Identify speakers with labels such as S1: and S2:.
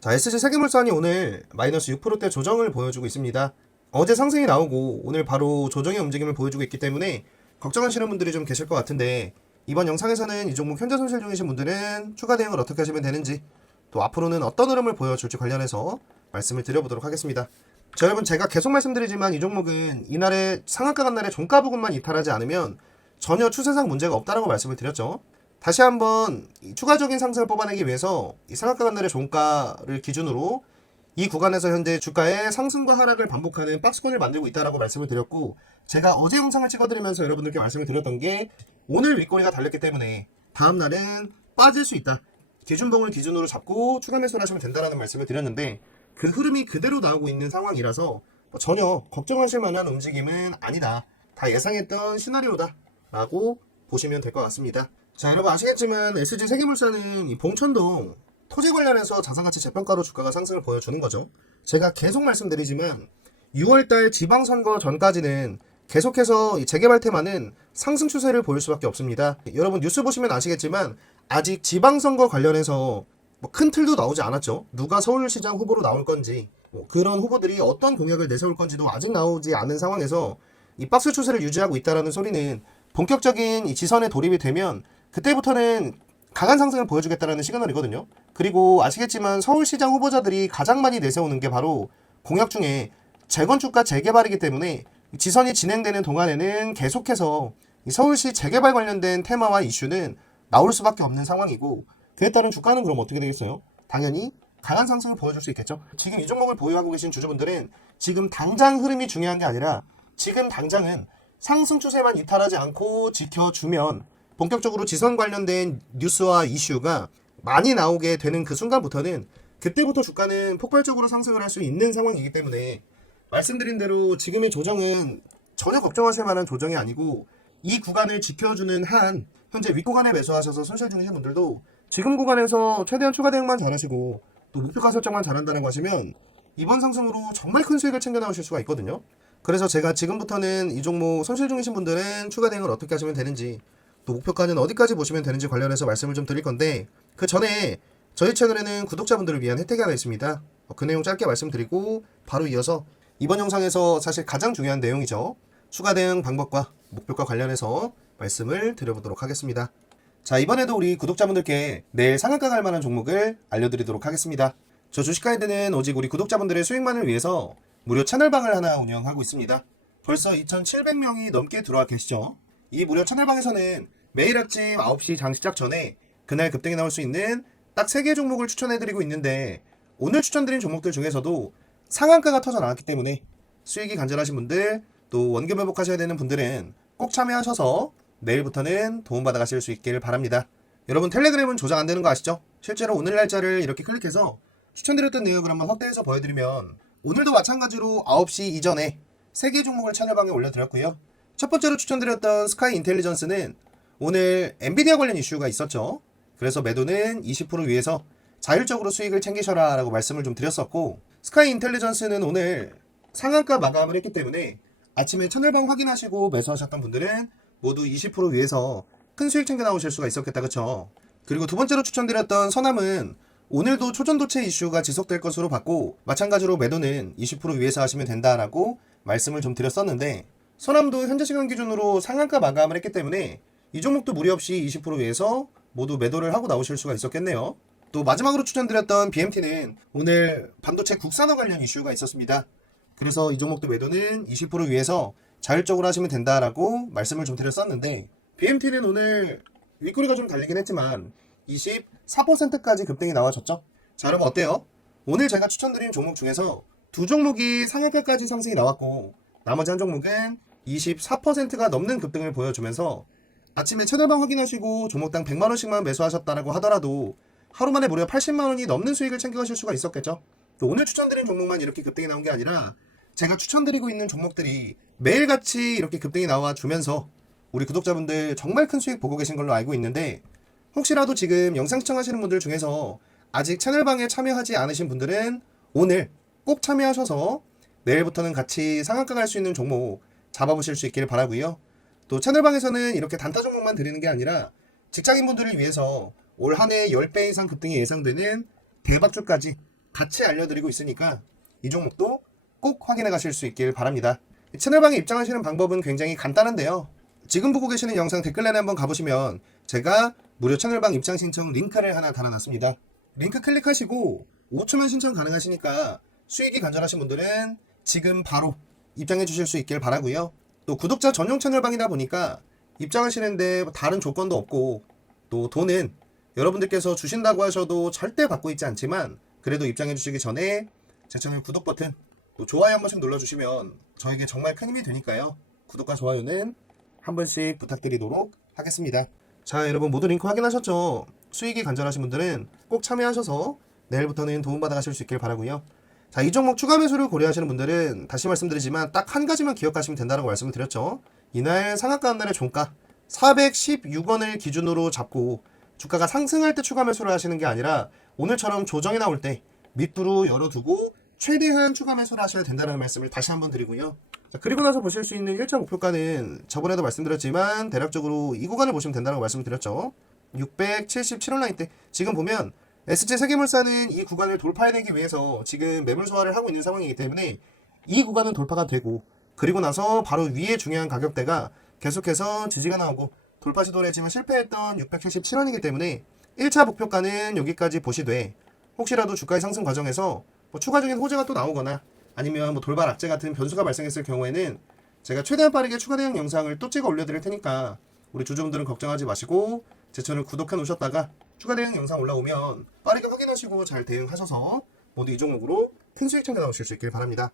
S1: 자, SG 세계물산이 오늘 마이너스 6%대 조정을 보여주고 있습니다. 어제 상승이 나오고 오늘 바로 조정의 움직임을 보여주고 있기 때문에 걱정하시는 분들이 좀 계실 것 같은데 이번 영상에서는 이 종목 현재 손실 중이신 분들은 추가 대응을 어떻게 하시면 되는지 또 앞으로는 어떤 흐름을 보여줄지 관련해서 말씀을 드려보도록 하겠습니다. 자, 여러분 제가 계속 말씀드리지만 이 종목은 이날의 상한가 간 날의 종가 부분만 이탈하지 않으면 전혀 추세상 문제가 없다라고 말씀을 드렸죠. 다시 한번 이 추가적인 상승을 뽑아내기 위해서 이 상한가 간날의 종가를 기준으로 이 구간에서 현재 주가의 상승과 하락을 반복하는 박스권을 만들고 있다라고 말씀을 드렸고 제가 어제 영상을 찍어드리면서 여러분들께 말씀을 드렸던 게 오늘 윗꼬리가 달렸기 때문에 다음 날은 빠질 수 있다. 기준봉을 기준으로 잡고 추가 매수를 하시면 된다라는 말씀을 드렸는데 그 흐름이 그대로 나오고 있는 상황이라서 뭐 전혀 걱정하실 만한 움직임은 아니다. 다 예상했던 시나리오다. 라고 보시면 될 것 같습니다. 자, 여러분 아시겠지만 SG 세계물산은 이 봉천동 토지 관련해서 자산가치 재평가로 주가가 상승을 보여주는 거죠. 제가 계속 말씀드리지만 6월달 지방선거 전까지는 계속해서 이 재개발 테마는 상승 추세를 보일 수밖에 없습니다. 여러분 뉴스 보시면 아시겠지만 아직 지방선거 관련해서 뭐 큰 틀도 나오지 않았죠. 누가 서울시장 후보로 나올 건지 뭐 그런 후보들이 어떤 공약을 내세울 건지도 아직 나오지 않은 상황에서 이 박스 추세를 유지하고 있다라는 소리는 본격적인 이 지선에 돌입이 되면 그때부터는 강한 상승을 보여주겠다라는 시그널이거든요. 그리고 아시겠지만 서울시장 후보자들이 가장 많이 내세우는 게 바로 공약 중에 재건축과 재개발이기 때문에 지선이 진행되는 동안에는 계속해서 이 서울시 재개발 관련된 테마와 이슈는 나올 수밖에 없는 상황이고 그에 따른 주가는 그럼 어떻게 되겠어요? 당연히 강한 상승을 보여줄 수 있겠죠. 지금 이 종목을 보유하고 계신 주주분들은 지금 당장 흐름이 중요한 게 아니라 지금 당장은 상승 추세만 이탈하지 않고 지켜주면 본격적으로 지선 관련된 뉴스와 이슈가 많이 나오게 되는 그 순간부터는 그때부터 주가는 폭발적으로 상승을 할 수 있는 상황이기 때문에 말씀드린 대로 지금의 조정은 전혀 걱정하실 만한 조정이 아니고 이 구간을 지켜주는 한 현재 윗구간에 매수하셔서 손실 중이신 분들도 지금 구간에서 최대한 추가 대응만 잘하시고 또 목표가 설정만 잘한다는 거 하시면 이번 상승으로 정말 큰 수익을 챙겨 나오실 수가 있거든요. 그래서 제가 지금부터는 이 종목 손실 중이신 분들은 추가 대응을 어떻게 하시면 되는지 또 목표가는 어디까지 보시면 되는지 관련해서 말씀을 좀 드릴 건데 그 전에 저희 채널에는 구독자분들을 위한 혜택이 하나 있습니다. 어, 그 내용 짧게 말씀드리고 바로 이어서 이번 영상에서 사실 가장 중요한 내용이죠. 추가 대응 방법과 목표가 관련해서 말씀을 드려보도록 하겠습니다. 자 이번에도 우리 구독자분들께 내일 상한가 갈 만한 종목을 알려드리도록 하겠습니다. 저 주식 가이드는 오직 우리 구독자분들의 수익만을 위해서 무료 채널방을 하나 운영하고 있습니다. 벌써 2,700명이 넘게 들어와 계시죠? 이 무료 채널방에서는 매일 아침 9시 장 시작 전에 그날 급등이 나올 수 있는 딱 3개 종목을 추천해드리고 있는데 오늘 추천드린 종목들 중에서도 상한가가 터져 나왔기 때문에 수익이 간절하신 분들 또 원금 회복하셔야 되는 분들은 꼭 참여하셔서 내일부터는 도움받아 가실 수 있길 바랍니다. 여러분 텔레그램은 조작 안 되는 거 아시죠? 실제로 오늘 날짜를 이렇게 클릭해서 추천드렸던 내용을 한번 확대해서 보여드리면 오늘도 마찬가지로 9시 이전에 3개 종목을 채널방에 올려드렸고요. 첫 번째로 추천드렸던 스카이 인텔리전스는 오늘 엔비디아 관련 이슈가 있었죠. 그래서 매도는 20% 위에서 자율적으로 수익을 챙기셔라 라고 말씀을 좀 드렸었고 스카이 인텔리전스는 오늘 상한가 마감을 했기 때문에 아침에 채널방 확인하시고 매수하셨던 분들은 모두 20% 위에서 큰 수익 챙겨 나오실 수가 있었겠다 그쵸 그리고 두 번째로 추천드렸던 서남은 오늘도 초전도체 이슈가 지속될 것으로 봤고 마찬가지로 매도는 20% 위에서 하시면 된다라고 말씀을 좀 드렸었는데 서남도 현재 시간 기준으로 상한가 마감을 했기 때문에 이 종목도 무리 없이 20% 위에서 모두 매도를 하고 나오실 수가 있었겠네요. 또 마지막으로 추천드렸던 BMT는 오늘 반도체 국산화 관련 이슈가 있었습니다. 그래서 이 종목도 매도는 20% 위에서 자율적으로 하시면 된다라고 말씀을 좀 드렸었는데 BMT는 오늘 윗꼬리가 좀 달리긴 했지만 24%까지 급등이 나와줬죠. 자 여러분 어때요? 오늘 제가 추천드린 종목 중에서 두 종목이 상한가까지 상승이 나왔고 나머지 한 종목은 24%가 넘는 급등을 보여주면서 아침에 채널방 확인하시고 종목당 100만 원씩만 매수하셨다라고 하더라도 하루 만에 무려 80만 원이 넘는 수익을 챙겨가실 수가 있었겠죠. 또 오늘 추천드린 종목만 이렇게 급등이 나온 게 아니라 제가 추천드리고 있는 종목들이 매일같이 이렇게 급등이 나와 주면서 우리 구독자분들 정말 큰 수익 보고 계신 걸로 알고 있는데 혹시라도 지금 영상 시청하시는 분들 중에서 아직 채널방에 참여하지 않으신 분들은 오늘 꼭 참여하셔서 내일부터는 같이 상한가 갈 수 있는 종목 잡아보실 수 있기를 바라고요. 또 채널방에서는 이렇게 단타 종목만 드리는 게 아니라 직장인분들을 위해서 올 한 해 10배 이상 급등이 예상되는 대박주까지 같이 알려드리고 있으니까 이 종목도 꼭 확인해 가실 수 있길 바랍니다. 채널방에 입장하시는 방법은 굉장히 간단한데요. 지금 보고 계시는 영상 댓글란에 한번 가보시면 제가 무료 채널방 입장 신청 링크를 하나 달아놨습니다. 링크 클릭하시고 5초만 신청 가능하시니까 수익이 간절하신 분들은 지금 바로 입장해 주실 수 있길 바라고요. 또 구독자 전용 채널방이다 보니까 입장하시는데 다른 조건도 없고 또 돈은 여러분들께서 주신다고 하셔도 절대 받고 있지 않지만 그래도 입장해 주시기 전에 제 채널 구독 버튼 또 좋아요 한 번씩 눌러주시면 저에게 정말 큰 힘이 되니까요. 구독과 좋아요는 한 번씩 부탁드리도록 하겠습니다. 자, 여러분 모두 링크 확인하셨죠? 수익이 간절하신 분들은 꼭 참여하셔서 내일부터는 도움받아 가실 수 있길 바라고요. 자, 이 종목 추가 매수를 고려하시는 분들은 다시 말씀드리지만 딱 한 가지만 기억하시면 된다고 말씀을 드렸죠. 이날 상한가 한 날의 종가 416원을 기준으로 잡고 주가가 상승할 때 추가 매수를 하시는 게 아니라 오늘처럼 조정이 나올 때 밑으로 열어두고 최대한 추가 매수를 하셔야 된다는 말씀을 다시 한번 드리고요. 자, 그리고 나서 보실 수 있는 1차 목표가는 저번에도 말씀드렸지만 대략적으로 이 구간을 보시면 된다고 말씀을 드렸죠. 677원 라인 때 지금 보면 SG 세계물산은 이 구간을 돌파해내기 위해서 지금 매물 소화를 하고 있는 상황이기 때문에 이 구간은 돌파가 되고 그리고 나서 바로 위에 중요한 가격대가 계속해서 지지가 나오고 돌파 시도를 했지만 실패했던 677원이기 때문에 1차 목표가는 여기까지 보시되 혹시라도 주가의 상승 과정에서 뭐 추가적인 호재가 또 나오거나 아니면 뭐 돌발 악재 같은 변수가 발생했을 경우에는 제가 최대한 빠르게 추가 대응 영상을 또 찍어 올려드릴 테니까 우리 주주분들은 걱정하지 마시고 제 채널 구독해 놓으셨다가 추가 대응 영상 올라오면 빠르게 확인하시고 잘 대응하셔서 모두 이 종목으로 큰 수익 챙겨 나오실 수 있길 바랍니다.